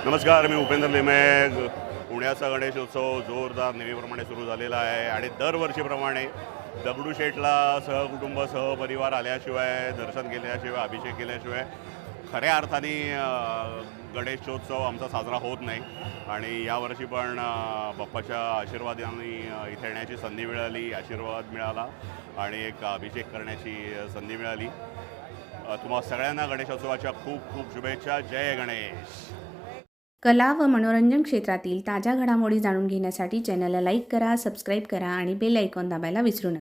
नमस्कार मी उपेंद्र लिमे पुण्याचा गणेशोत्सव जोरदार नेहमीप्रमाणे सुरू झालेला आहे आणि दरवर्षीप्रमाणे दगडूशेठला सहकुटुंब सहपरिवार आल्याशिवाय दर्शन केल्याशिवाय अभिषेक केल्याशिवाय खऱ्या अर्थाने गणेशोत्सव आमचा साजरा होत नाही. आणि यावर्षी पण बाप्पाच्या आशीर्वादाने इथे येण्याची संधी मिळाली आशीर्वाद मिळाला आणि एक अभिषेक करण्याची संधी मिळाली. तुम्हा सगळ्यांना गणेशोत्सवाच्या खूप खूप शुभेच्छा. जय गणेश! कला व मनोरंजन क्षेत्रातील ताज्या घडामोडी जाणून घेण्यासाठी चॅनलला लाईक करा सबस्क्राईब करा आणि बेल ऐकॉन दाबायला विसरू नका.